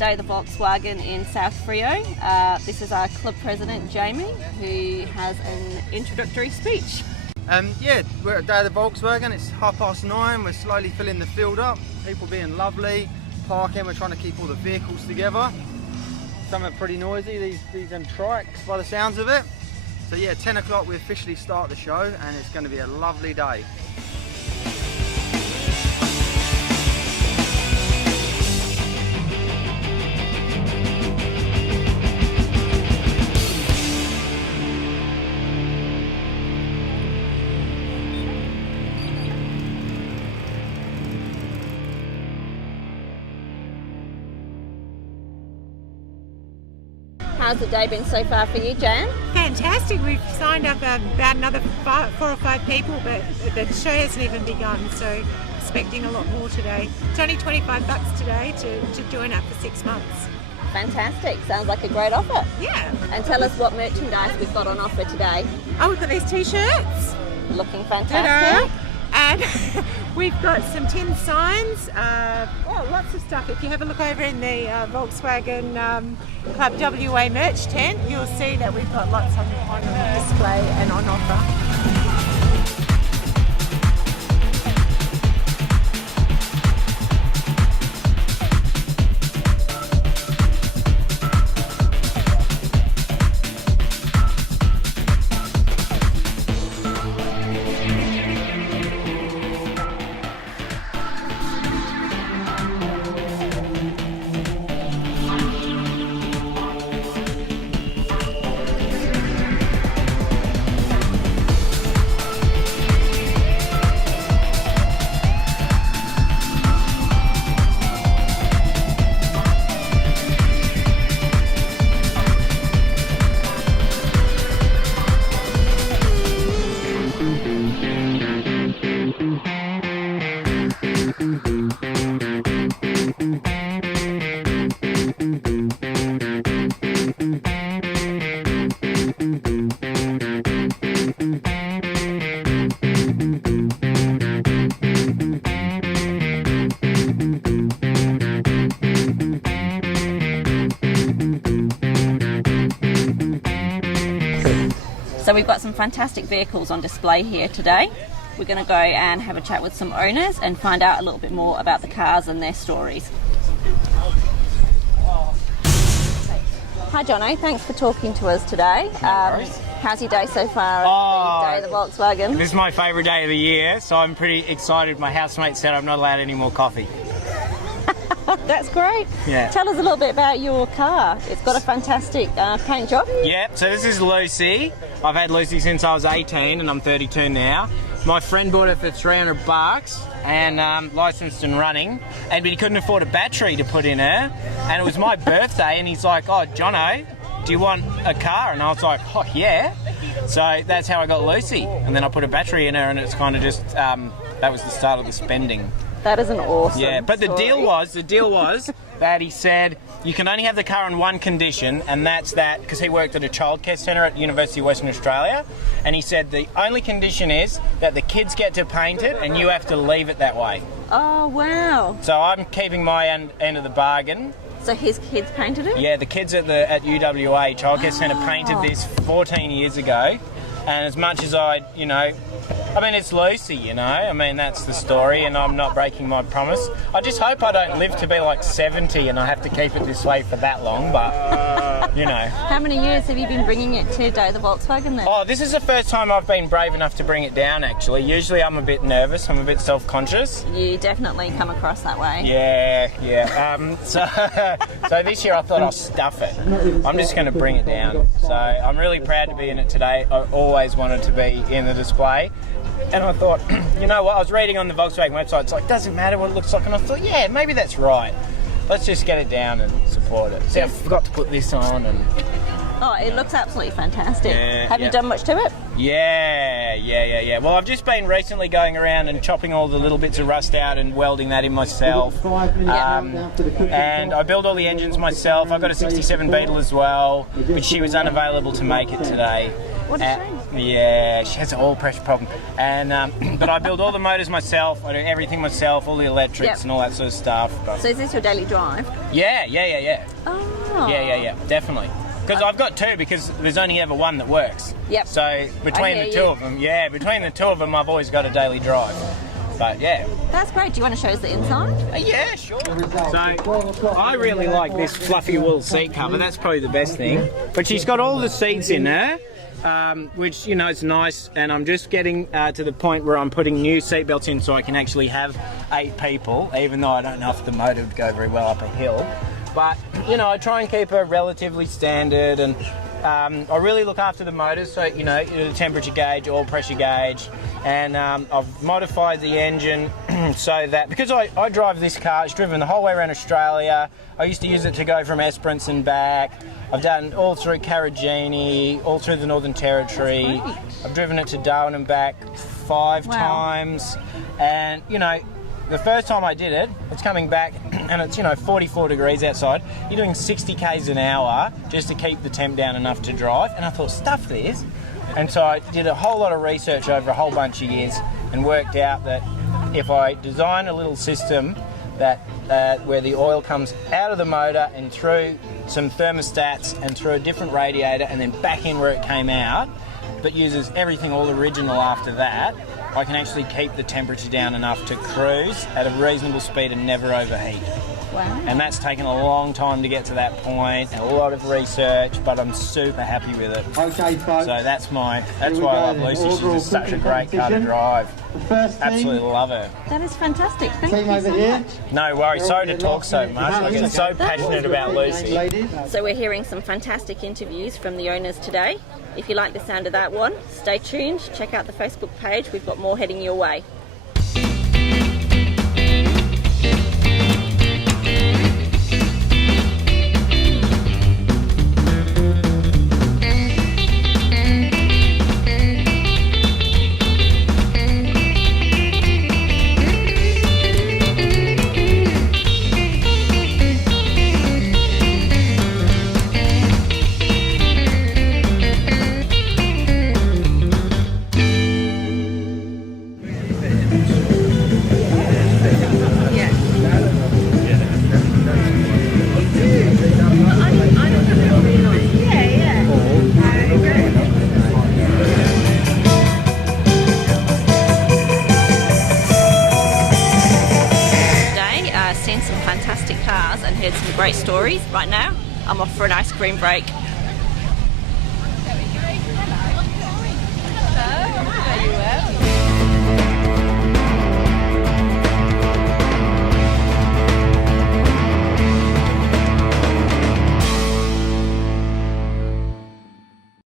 At the Volkswagen in South Fremantle. This is our club president Jamie, who has an introductory speech. Yeah, we're at Day of the Volkswagen. It's 9:30. We're slowly filling the field up. People being lovely, parking. We're trying to keep all the vehicles together. Some are pretty noisy. These are trikes by the sounds of it. So yeah, 10 o'clock we officially start the show, and it's going to be a lovely day. How's the day been so far for you, Jan? Fantastic. We've signed up about another 4 or 5 people, but the show hasn't even begun, so expecting a lot more today. It's only $25 today to join up for 6 months. Fantastic. Sounds like a great offer. Yeah. And tell us what merchandise we've got on offer today. Oh, we've got these t-shirts. Looking fantastic. Ta-da. And we've got some tin signs, lots of stuff. If you have a look over in the Volkswagen Club WA merch tent, you'll see that we've got lots on display and on offer. So we've got some fantastic vehicles on display here today. We're going to go and have a chat with some owners and find out a little bit more about the cars and their stories. Hi Jono, thanks for talking to us today. How's your day so far at the Day of the Volkswagen? This is my favourite day of the year, so I'm pretty excited. My housemate said I'm not allowed any more coffee. That's great. Yeah. Tell us a little bit about your car. It's got a fantastic paint job. Yep, so this is Lucy. I've had Lucy since I was 18 and I'm 32 now. My friend bought it for $300 and licensed and running, but he couldn't afford a battery to put in her. And it was my birthday and he's like, oh, Jono, do you want a car? And I was like, oh, yeah. So that's how I got Lucy. And then I put a battery in her and it's kind of just, that was the start of the spending. That is an awesome Yeah, but story. the deal was that he said you can only have the car in one condition, and that's that, because he worked at a childcare centre at University of Western Australia, and he said the only condition is that the kids get to paint it and you have to leave it that way. Oh, wow. So I'm keeping my end of the bargain. So his kids painted it? Yeah, the kids at UWA Childcare Centre painted this 14 years ago, and as much as I mean, it's Lucy, that's the story, and I'm not breaking my promise. I just hope I don't live to be like 70 and I have to keep it this way for that long, but You know. How many years have you been bringing it to Day of the Volkswagen then? Oh, this is the first time I've been brave enough to bring it down, actually. Usually I'm a bit nervous, I'm a bit self-conscious. You definitely come across that way. Yeah. So this year I thought I'll stuff it. I'm just going to bring it down. So I'm really proud to be in it today. I always wanted to be in the display. And I thought, you know what, I was reading on the Volkswagen website, it's like, doesn't matter what it looks like. And I thought, yeah, maybe that's right. Let's just get it down and support it. See, I forgot to put this on. And Oh, it looks absolutely fantastic. Yeah, Have you done much to it? Yeah. Well, I've just been recently going around and chopping all the little bits of rust out and welding that in myself. And I build all the engines myself. I've got a 67 Beetle as well, but she was unavailable to make it today. What a shame. Yeah, she has an oil pressure problem. And but I build all the motors myself. I do everything myself, all the electrics and all that sort of stuff. But So is this your daily drive? yeah. Oh. Yeah, definitely. Because I've got two, because there's only ever one that works. Yep. So between I the hear two you. of them, between the two of them, I've always got a daily drive. But yeah. That's great. Do you want to show us the inside? Yeah, sure. So I really like this fluffy wool seat cover. That's probably the best thing. But she's got all the seats in there. Which, you know, it's nice, and I'm just getting to the point where I'm putting new seat belts in so I can actually have 8 people, even though I don't know if the motor would go very well up a hill. But, you know, I try and keep her relatively standard, and I really look after the motors, so, you know, the temperature gauge, oil pressure gauge, and I've modified the engine so that, because I drive this car, it's driven the whole way around Australia. I used to use it to go from Esperance and back. I've done all through Karajini, all through the Northern Territory. I've driven it to Darwin and back 5 times. And, you know, the first time I did it, it's coming back and it's, you know, 44 degrees outside. You're doing 60 k's an hour just to keep the temp down enough to drive. And I thought, stuff this. And so I did a whole lot of research over a whole bunch of years and worked out that if I design a little system that where the oil comes out of the motor and through some thermostats and through a different radiator and then back in where it came out, but uses everything all original after that, I can actually keep the temperature down enough to cruise at a reasonable speed and never overheat. Wow. And that's taken a long time to get to that point, and a lot of research, but I'm super happy with it. Okay, folks. So that's why I love Lucy. She's just such a great car to drive. Absolutely love her. That is fantastic. Thank Team you over so here. much. No worries. Sorry to talk so much. I get so passionate about Lucy. Ladies. So we're hearing some fantastic interviews from the owners today. If you like the sound of that one, stay tuned. Check out the Facebook page. We've got more heading your way. Seen some fantastic cars and heard some great stories. Right now, I'm off for an ice cream break. Hello, there you were.